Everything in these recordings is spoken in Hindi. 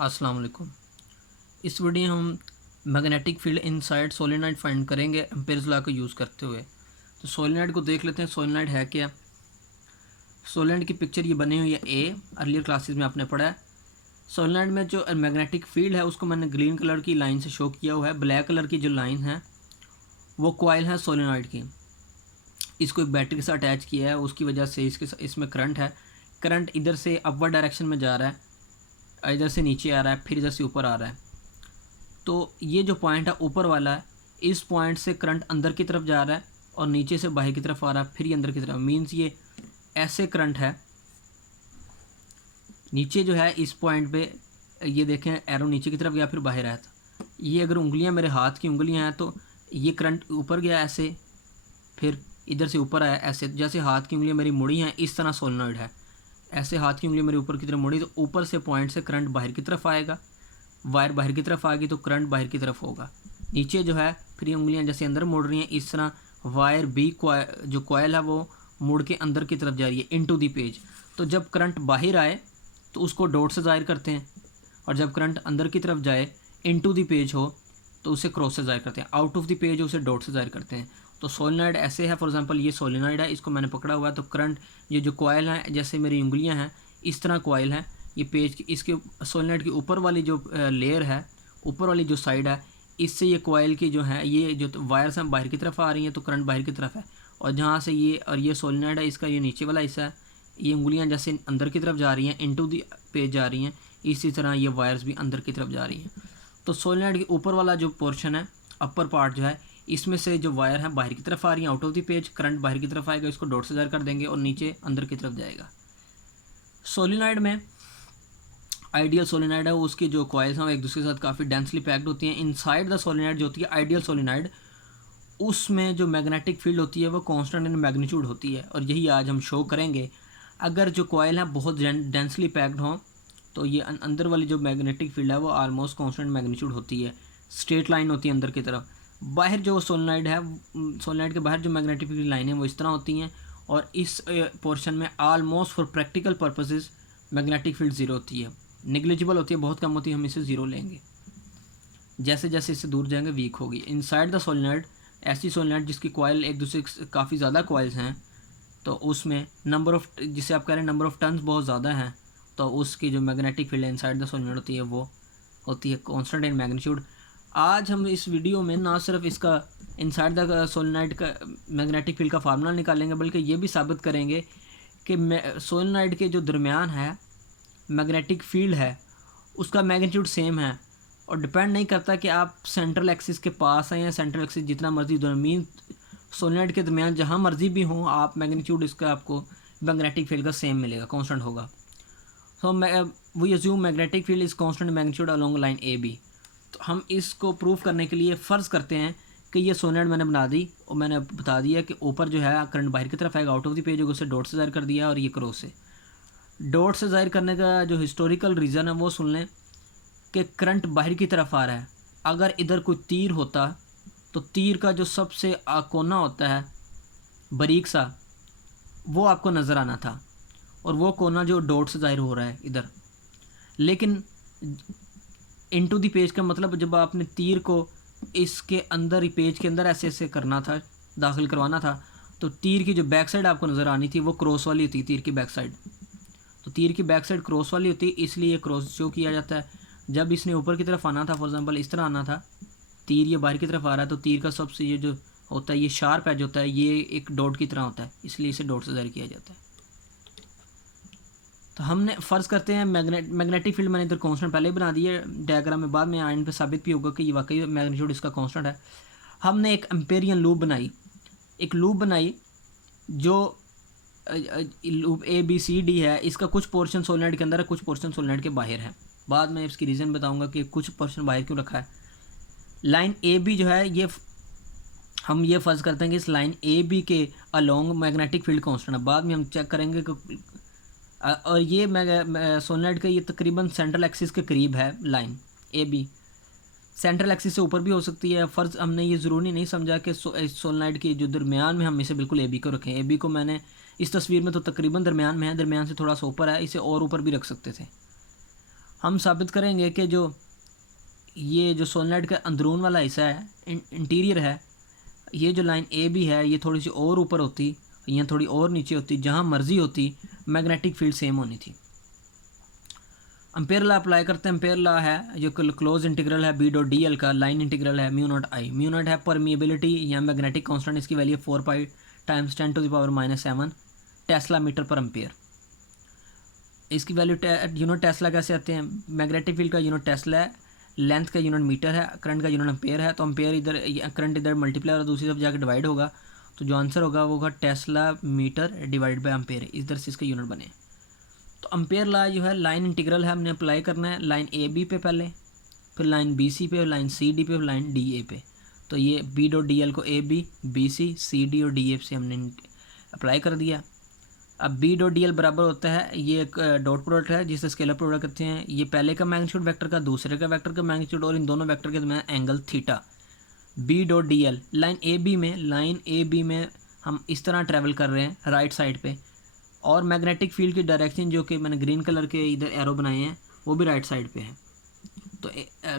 अस्सलाम वालेकुम। इस वीडियो में हम magnetic field inside solenoid find करेंगे एम्पेयर्स लॉ को यूज़ करते हुए। तो सोलेनोइड को देख लेते हैं, सोलेनोइड है क्या। सोलेनोइड की पिक्चर ये बनी हुई है ए, अर्लियर क्लासेस में आपने पढ़ा है। सोलेनोइड में जो मैग्नेटिक फील्ड है उसको मैंने ग्रीन कलर की लाइन से शो किया हुआ है। ब्लैक कलर की जो लाइन है वो कॉइल है सोलेनोइड की। इसको एक बैटरी के साथ अटैच किया है, उसकी वजह से इसमें करंट है। करंट इधर से अपवर्ड डायरेक्शन में जा रहा है, इधर से नीचे आ रहा है, फिर इधर से ऊपर आ रहा है। तो ये जो पॉइंट है ऊपर वाला है, इस पॉइंट से करंट अंदर की तरफ जा रहा है और नीचे से बाहर की तरफ आ रहा है, फिर ये अंदर की तरफ। मीन्स ये ऐसे करंट है। नीचे जो है इस पॉइंट पे ये देखें, एरो नीचे की तरफ गया फिर बाहर आया था। ये अगर उंगलियां मेरे हाथ की उंगलियां हैं तो ये करंट ऊपर गया ऐसे, फिर इधर से ऊपर आया ऐसे। जैसे हाथ की उंगलियां मेरी मुड़ी हैं इस तरह सोलेनोइड है। ऐसे हाथ की उंगलियां मेरी ऊपर की तरफ मुड़ी तो ऊपर से पॉइंट से करंट बाहर की तरफ आएगा, वायर बाहर की तरफ आ गई तो करंट बाहर की तरफ होगा। नीचे जो है फिर ये उंगलियां जैसे अंदर मुड़ रही हैं इस तरह, वायर बी जो कॉयल है वो मुड़ के अंदर की तरफ जा रही है इनटू दी पेज। तो जब करंट बाहर आए तो उसको डॉट से ज़ाहिर करते हैं, और जब करंट अंदर की तरफ जाए इनटू दी पेज हो तो उसे क्रॉस से ज़ाहिर करते हैं। आउट ऑफ द पेज उसे डॉट से ज़ाहिर करते हैं। तो सोलेनोइड ऐसे है, फॉर एग्जांपल ये सोलेनोइड है, इसको मैंने पकड़ा हुआ है तो करंट ये जो कॉयल है जैसे मेरी उंगलियां हैं इस तरह कॉयल है। ये पेज की इसके सोलेनोइड की ऊपर वाली जो लेयर है, ऊपर वाली जो साइड है, इससे ये कॉयल की जो है ये जो वायर्स हैं बाहर की तरफ आ रही हैं तो करंट बाहर की तरफ है। और जहाँ से ये और ये सोलेनोइड है इसका ये नीचे वाला हिस्सा है, ये उंगलियां जैसे अंदर की तरफ जा रही हैं इनटू दी पेज जा रही हैं, इसी तरह ये वायर्स भी अंदर की तरफ जा रही हैं। तो सोलेनोइड के ऊपर वाला जो पोर्शन है, अपर पार्ट जो है, इसमें से जो वायर है बाहर की तरफ आ रही है out of the page, current बाहर की तरफ आएगा, इसको डॉट से ज़ाहिर कर देंगे और नीचे अंदर की तरफ जाएगा। सोलेनोइड में आइडियल सोलेनोइड है, उसकी जो कॉइल्स हैं वो एक दूसरे के साथ काफ़ी डेंसली पैक्ड होती हैं। इनसाइड द सोलेनोइड जो होती है आइडियल सोलेनोइड, उसमें जो मैग्नेटिक फील्ड होती है वो कांस्टेंट इन मैग्नीट्यूड होती है, और यही आज हम शो करेंगे। अगर जो कॉइल है बहुत डेंसली पैक्ड हों तो ये अंदर वाली जो मैग्नेटिक फील्ड है वो आलमोस्ट कांस्टेंट मैग्नीट्यूड होती है, स्ट्रेट लाइन होती है अंदर की तरफ। बाहर जो सोलेनोइड है, सोलेनोइड के बाहर जो मैग्नेटिक फील्ड लाइन है वो इस तरह होती हैं, और इस पोर्शन में almost for practical purposes magnetic field zero होती है, निग्लिजिबल होती है, बहुत कम होती है, हम इसे ज़ीरो लेंगे। जैसे जैसे इससे दूर जाएंगे वीक होगी। इनसाइड द सोलेनोइड ऐसी सोलेनोइड जिसकी कॉइल एक दूसरे काफ़ी ज़्यादा कॉइल्स हैं, तो उसमें नंबर ऑफ, जिसे आप कह रहे हैं नंबर ऑफ टर्न्स बहुत ज़्यादा हैं, तो उसकी जो magnetic field inside the solenoid होती है वो होती है कांस्टेंट इन मैग्नीट्यूड। आज हम इस वीडियो में ना सिर्फ इसका इनसाइड द सोलेनोइड का मैग्नेटिक फील्ड का फार्मूला निकालेंगे, बल्कि ये भी साबित करेंगे कि सोलेनोइड के जो दरमियान है मैग्नेटिक फील्ड है उसका मैग्नीट्यूड सेम है, और डिपेंड नहीं करता कि आप सेंट्रल एक्सिस के पास हैं या सेंट्रल एक्सिस जितना मर्जी मीन सोलेनोइड के दरमियान जहाँ मर्जी भी हों आप, मैग्नीट्यूड इसका आपको मैग्नेटिक फील्ड का सेम मिलेगा, कांस्टेंट होगा। So we assume magnetic field is constant magnitude along line A B. तो हम इसको प्रूव करने के लिए फ़र्ज़ करते हैं कि ये सोलेनोइड मैंने बना दी, और मैंने बता दिया कि ऊपर जो है करंट बाहर की तरफ आएगा आउट ऑफ द पेज, उसे डॉट से ज़ाहिर कर दिया, और ये क्रॉस से। डॉट से ज़ाहिर करने का जो हिस्टोरिकल रीज़न है वो सुन लें कि करंट बाहर की तरफ आ रहा है। अगर इधर कोई तीर होता तो तीर का जो सबसे कोना होता है बारीक सा, वो आपको नज़र आना था, और वो कोना जो डॉट से ज़ाहिर हो रहा है इधर। लेकिन इनटू द पेज का मतलब जब आपने तीर को इसके अंदर ही पेज के अंदर ऐसे ऐसे करना था, दाखिल करवाना था, तो तीर की जो बैक साइड आपको नज़र आनी थी वो क्रॉस वाली होती, तीर की बैक साइड। तो तीर की बैक साइड क्रॉस वाली होती, इसलिए क्रॉस शो किया जाता है। जब इसने ऊपर की तरफ आना था, फॉर एग्जांपल इस तरह आना था, तीर ये बाहर की तरफ आ रहा है, तो तीर का सबसे ये जो होता है ये शार्प एज होता है, ये एक डॉट की तरह होता है, इसलिए इसे डॉट से ज़ाहिर किया जाता है। तो हमने फ़र्ज़ करते हैं मैग्नेटिक फील्ड मैंने इधर कांस्टेंट पहले ही बना दिया डायग्राम में, बाद में आयन पे साबित भी होगा कि ये वाकई मैग्नीट्यूड इसका कांस्टेंट है। हमने एक एम्पेरियन लूप बनाई, एक लूप बनाई जो loop A B C D है, इसका कुछ पोर्शन सोलेनोइड के अंदर है, कुछ पोर्शन सोलेनोइड के बाहर है। बाद में इसकी रीज़न बताऊंगा कि कुछ पोर्शन बाहर क्यों रखा है। लाइन ए बी जो है ये हम ये फ़र्ज़ करते हैं कि इस लाइन ए बी के अलोंग मैग्नेटिक फील्ड कांस्टेंट है। बाद में हम चेक करेंगे कि और ये सोलेनोइड का ये तकरीबन सेंट्रल एक्सिस के करीब है line A B, central axis से ऊपर भी हो सकती है। फ़र्ज़ हमने ये ज़रूरी नहीं समझा कि सोलेनोइड के जो दरमियान में हम इसे बिल्कुल ए बी को रखें। ए बी को मैंने इस तस्वीर में तो तकरीबन दरमियान में है, दरमियान से थोड़ा सा ऊपर है, इसे और ऊपर भी रख सकते थे। हम साबित करेंगे कि जो ये जो सोलेनोइड का अंदरून वाला हिस्सा है, इंटीरियर है, ये जो लाइन ए बी है, ये थोड़ी सी और ऊपर होती या थोड़ी और नीचे होती, जहाँ मर्जी होती, मैग्नेटिक फील्ड सेम होनी थी। अम्पेयर लॉ अप्लाई करते हैं। अम्पेयर लॉ है जो क्लोज इंटीग्रल है बी डॉट डी एल का, लाइन इंटीग्रल है mu not I. Mu not है परमिएबिलिटी या मैग्नेटिक कांस्टेंट, इसकी value 4 pi times 10⁻⁻⁷ tesla metre per ampere. इसकी वैल्यू यूनिट टेस्ला कैसे आते हैं? मैग्नेटिक फील्ड का यूनिट टेस्ला है, लेंथ का यूनिट मीटर है, करंट का यूनिट अम्पेयर है। तो अम्पेयर इधर, करंट इधर मल्टीप्लाई और दूसरी तरफ जाकर डिवाइड होगा, तो जो आंसर होगा वो होगा tesla metre divide by ampere. इस तरह से इसका यूनिट बने। तो अम्पेयर लॉ जो है लाइन इंटीग्रल है, हमने अप्लाई करना है लाइन ए बी पे पहले, फिर लाइन बी सी पे, लाइन सी डी पे, फिर लाइन डी ए पे। तो ये बी डॉट डी एल को A B C C D और डी ए से हमने अप्लाई कर दिया। अब बी डॉट डी एल बराबर होता है, ये एक डॉट प्रोडक्ट है जिसे स्केलर प्रोडक्ट कहते हैं। ये पहले का मैग्नीट्यूड वेक्टर का, दूसरे का वेक्टर का मैग्नीट्यूड, और इन दोनों वेक्टर के दरमियान angle theta. B dot D L line A B में हम इस तरह ट्रैवल कर रहे हैं राइट साइड पे, और मैग्नेटिक फील्ड की डायरेक्शन जो कि मैंने ग्रीन कलर के इधर एरो बनाए हैं वो भी राइट साइड पे है। तो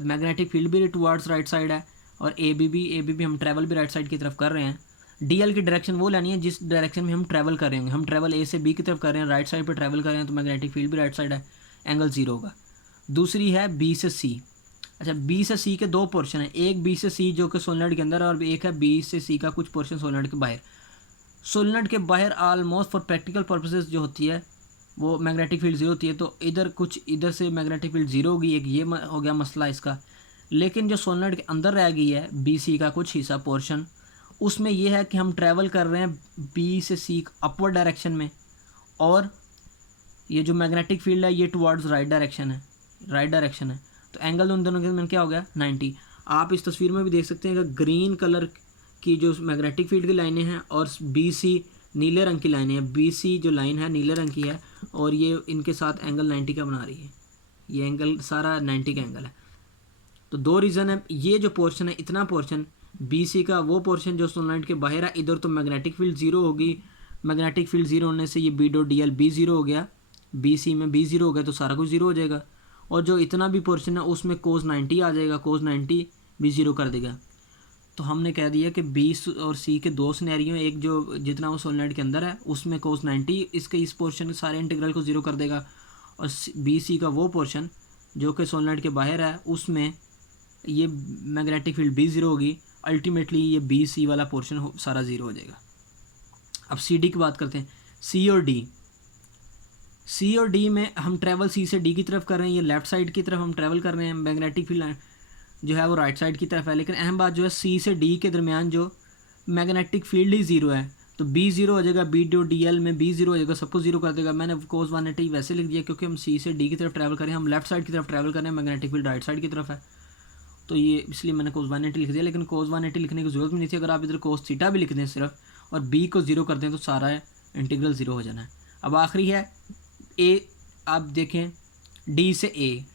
मैग्नेटिक फील्ड भी टुवार्ड्स राइट साइड है, और ए बी हम ट्रैवल भी राइट साइड की तरफ कर रहे हैं। डी एल की डायरेक्शन वो लेनी है जिस डायरेक्शन में हम ट्रैवल कर रहे होंगे। हम ट्रैवल ए से बी की तरफ कर रहे हैं, राइट साइड पर ट्रैवल कर रहे हैं, तो मैग्नेटिक फील्ड भी राइट साइड है, एंगल 0 होगा। दूसरी है बी से सी। अच्छा, बी से सी के दो पोर्शन है, एक बी से सी जो कि सोलेनोइड के अंदर है, और एक है बी से सी का कुछ पोर्शन सोलेनोइड के बाहर। सोलेनोइड के बाहर ऑलमोस्ट फॉर प्रैक्टिकल पर्पसेस जो होती है वो मैग्नेटिक फील्ड 0 होती है, तो इधर से मैग्नेटिक फील्ड 0 होगी, एक ये हो गया मसला इसका। लेकिन जो सोलेनोइड के अंदर रह गई है बी सी का कुछ हिस्सा पोर्शन, उसमें यह है कि हम ट्रैवल कर रहे हैं बी से सी अपवर्ड डायरेक्शन में, और ये जो मैग्नेटिक फील्ड है ये टुवर्ड्स राइट डायरेक्शन है। तो एंगल उन दोनों के में क्या हो गया? 90। आप इस तस्वीर में भी देख सकते हैं कि ग्रीन कलर की जो मैग्नेटिक फील्ड की लाइनें हैं और बी सी नीले रंग की लाइनें हैं। बी सी जो लाइन है नीले रंग की है, और ये इनके साथ एंगल 90 का बना रही है। ये एंगल सारा 90 का एंगल है। तो दो रीज़न है, ये जो पोर्शन है, इतना पोर्शन बी सी का, वो पोर्शन जो सोलेनोइड के बाहर है, इधर तो मैग्नेटिक फील्ड 0 होगी। मैग्नेटिक फील्ड 0 होने से ये B dot D L B 0 हो गया, बी सी में बी 0 हो गया, तो सारा कुछ 0 हो जाएगा। और जो इतना भी पोर्शन है उसमें कोस 90 आ जाएगा, कोस 90 भी 0 कर देगा। तो हमने कह दिया कि बी और सी के दो सिनेरियो, एक जो जितना वो सोलेनोइड के अंदर है उसमें कोस 90 इसके इस पोर्शन सारे इंटीग्रल को 0 कर देगा, और बी सी का वो पोर्शन जो कि सोलेनोइड के बाहर है उसमें ये मैग्नेटिक फील्ड भी 0 होगी। अल्टीमेटली ये बी सी वाला पोर्शन सारा 0 हो जाएगा। अब सी डी की बात करते हैं। सी और डी में हम ट्रैवल सी से डी की तरफ कर रहे हैं, ये लेफ्ट साइड की तरफ हम ट्रैवल कर रहे हैं, मैग्नेटिक फील्ड जो है वो राइट साइड की तरफ है। लेकिन अहम बात जो है सी से डी के दरमियान जो मैग्नेटिक फील्ड ही 0 है, तो बी 0 हो जाएगा, बी डॉट डी एल में बी 0 हो जाएगा, सबको 0 कर देगा। मैंने कोस 180 वैसे लिख दिया क्योंकि हम सी से डी की तरफ ट्रैवल करें, हम लेफ्ट साइड की तरफ ट्रैवल करें, मैग्नेटिक फील्ड राइट साइड की तरफ है, तो ये इसलिए मैंने कोस 180 लिख दिया। लेकिन कोस 180 लिखने की जरूरत नहीं थी, अगर आप इधर कोस थीटा भी लिख दें सिर्फ और बी को 0 कर दें तो सारा इंटीग्रल 0 हो जाना है। अब आखिरी है ए। आप देखें डी से ए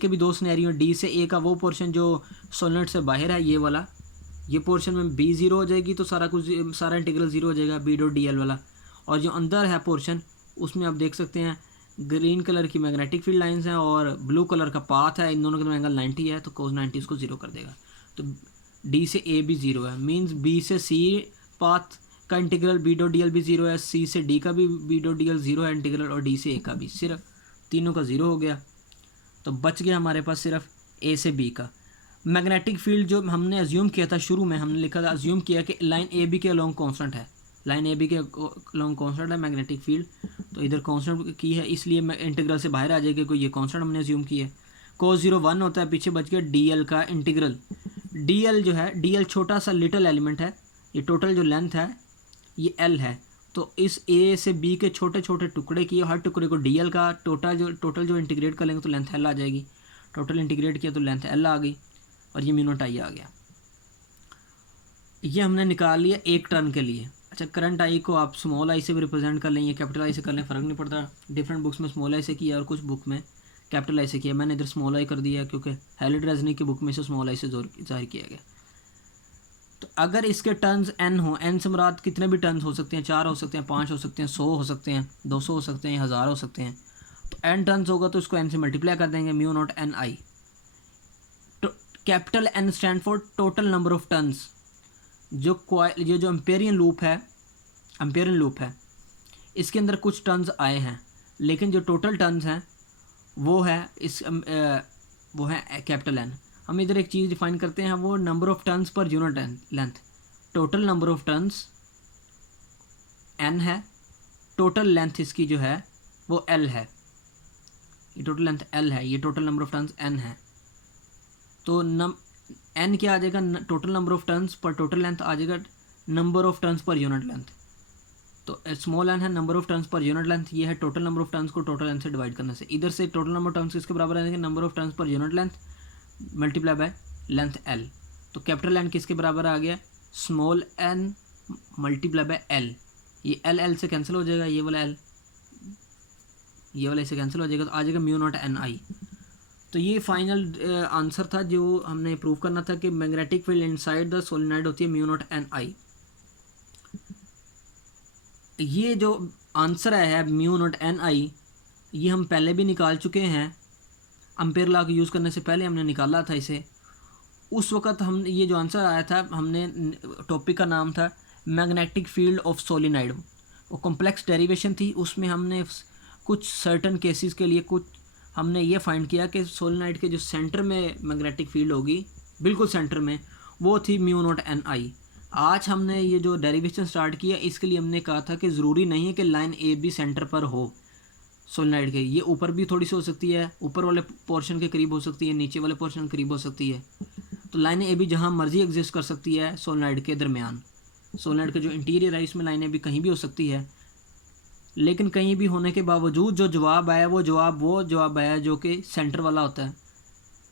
के भी दो सिनेरियो। डी से ए का वो पोर्शन जो सोलेनोइड से बाहर है, ये वाला, ये पोर्शन में बी 0 हो जाएगी, तो सारा इंटीग्रल 0 हो जाएगा, बी डॉट डी एल वाला। और जो अंदर है पोर्शन उसमें आप देख सकते हैं ग्रीन कलर की मैग्नेटिक फील्ड लाइंस हैं और ब्लू कलर का पाथ है, इन दोनों के एंगल 90 है, तो कोस 90 इसको 0 कर देगा। तो डी से ए भी 0 है, मींस बी से सी पाथ का integral B dot D L भी 0 है, सी से डी का भी बी डॉट डी एल 0 है इंटीग्रल, और डी से ए का भी, सिर्फ तीनों का 0 हो गया। तो बच गया हमारे पास सिर्फ ए से बी का। मैग्नेटिक फील्ड जो हमने अज्यूम किया था शुरू में, हमने लिखा था अज्यूम किया कि लाइन ए बी के अलोंग कॉन्स्टेंट है, लाइन ए बी के अलोंग कॉन्स्टेंट है मैग्नेटिक फील्ड, तो इधर कॉन्स्टेंट की है इसलिए इंटीग्रल से बाहर आ जाएगी, कोई ये कॉन्स्टेंट हमने अज्यूम किया है। कोस 0 1 होता है, पीछे बच गया डी एल का इंटीग्रल। डी एल जो है, डी एल छोटा सा लिटिल एलिमेंट है, ये टोटल जो लेंथ है ये एल है, तो इस ए से बी के छोटे छोटे टुकड़े किए, हर टुकड़े को डी एल का टोटल जो इंटीग्रेट कर लेंगे तो लेंथ एल आ जाएगी। टोटल इंटीग्रेट किया तो लेंथ एल आ गई, और ये म्यू नॉट आई आ गया। ये हमने निकाल लिया एक टर्न के लिए। अच्छा, करंट आई को आप स्मॉल आई से भी रिप्रेजेंट कर लें या कैपिटल आई से कर लें, फ़र्क नहीं पड़ता। डिफरेंट बुक्स में स्मॉल आई से किया और कुछ बुक में कैपिटल आई से किया। मैंने इधर स्मॉल आई कर दिया क्योंकि हैलिड रेजनी की बुक में से स्मॉल आई से जाहिर किया गया। तो अगर इसके टर्न्स एन हो, एन से मुराद कितने भी टर्न्स हो सकते हैं, 4 हो सकते हैं, 5 हो सकते हैं, 100 हो सकते हैं, 200 हो सकते हैं, 1000 हो सकते हैं। तो n टर्न्स होगा तो इसको n से मल्टीप्लाई कर देंगे, mu not an I. Capital N stand for total number of turns. ये जो एम्पेरियन लूप है इसके अंदर कुछ टर्न्स आए हैं, लेकिन जो टोटल टर्न्स हैं वो है कैपिटल N। हम इधर एक चीज़ डिफाइन करते हैं, वो number of turns per unit length. Total number of turns n है, टोटल लेंथ इसकी जो है वो l है, ये टोटल लेंथ l है, ये total number of turns n है। तो n क्या आ जाएगा, total number of turns per total length आ जाएगा number of turns per unit length. तो स्मॉल n है number of turns per unit length, ये है टोटल नंबर ऑफ टर्न्स को टोटल लेंथ से डिवाइड करने से। इधर से टोटल नंबर ऑफ टर्न्स किसके बराबर आएंगे, number of turns per unit length multiply by length l। तो कैपिटल N किसके बराबर आ गया, small n multiply by l। ये l से कैंसिल हो जाएगा, ये वाला इससे कैंसिल हो जाएगा, तो आ जाएगा म्यू नॉट एन आई। तो ये फाइनल आंसर था जो हमने प्रूव करना था कि magnetic field inside the solenoid होती है म्यू नॉट एन आई। ये जो आंसर है म्यू नॉट एन आई, ये हम पहले भी निकाल चुके हैं, एम्पेयर लॉ को यूज़ करने से पहले हमने निकाला था इसे। उस वक़्त हम ये जो आंसर आया था, हमने टॉपिक का नाम था मैग्नेटिक फील्ड ऑफ सोलेनोइड। वो कॉम्प्लेक्स डेरिवेशन थी, उसमें हमने कुछ सर्टन केसेस के लिए कुछ हमने ये फाइंड किया कि सोलेनोइड के जो सेंटर में मैग्नेटिक फील्ड होगी, बिल्कुल सेंटर में, वो थी म्यू नॉट एन आई। आज हमने ये जो डेरिवेशन स्टार्ट किया, इसके लिए हमने कहा था कि ज़रूरी नहीं है कि लाइन ए बी सेंटर पर हो सोलेनोइड के, ये ऊपर भी थोड़ी सी हो सकती है, ऊपर वाले पोर्शन के करीब हो सकती है, नीचे वाले पोर्शन के करीब हो सकती है। तो लाइन ए बी जहाँ मर्जी एग्जिस्ट कर सकती है सोलेनोइड के दरमियान। सोलेनोइड का जो इंटीरियर है इसमें लाइन ए बी कहीं भी हो सकती है, लेकिन कहीं भी होने के बावजूद जो जवाब आया वो जवाब आया जो कि सेंटर वाला होता है।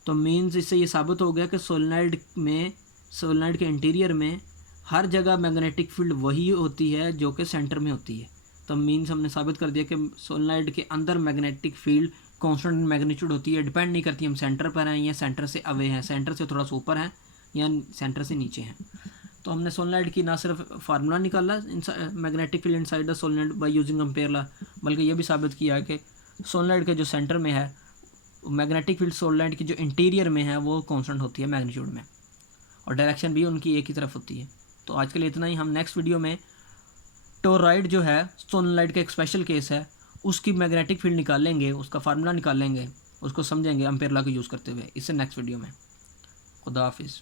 तो मीन्स इससे ये साबित हो गया कि सोलेनोइड के इंटीरियर में हर जगह मैग्नेटिक फील्ड वही होती है जो कि सेंटर में होती है। तो मीन्स हमने साबित कर दिया कि सोलेनोइड के अंदर मैग्नेटिक फील्ड कांस्टेंट मैग्नीट्यूड होती है, डिपेंड नहीं करती हम सेंटर पर हैं या सेंटर से अवे हैं, सेंटर से थोड़ा सा ऊपर हैं या सेंटर से नीचे हैं। तो हमने सोलेनोइड की ना सिर्फ फार्मूला निकाला magnetic field inside the solenoid by using ampere law, बल्कि ये भी साबित किया कि सोलेनोइड के जो सेंटर में है मैग्नेटिक फील्ड सोलेनोइड की जो इंटीरियर में है वो कांस्टेंट होती है मैग्नीट्यूड में, और डायरेक्शन भी उनकी एक ही तरफ होती है। तो आज के लिए इतना ही। हम नेक्स्ट वीडियो में टोरॉइड जो है सोलेनोइड का एक स्पेशल केस है, उसकी मैग्नेटिक फील्ड निकालेंगे, उसका फार्मूला निकालेंगे, उसको समझेंगे एम्पेयर लॉ को यूज़ करते हुए। इससे नेक्स्ट वीडियो में। खुदा हाफिज़।